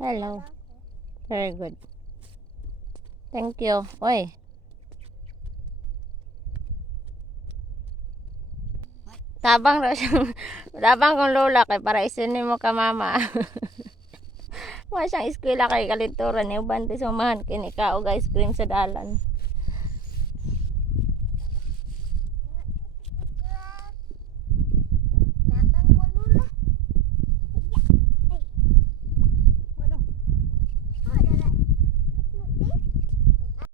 Hello. Very good. Thank you. Oy. Tabang raw siyang tabang kong lola kay para isinin mo ka mama. Wa siyang eskwela kay kalinturan ni uban ti sumahan kini ka og ice cream sa dalan.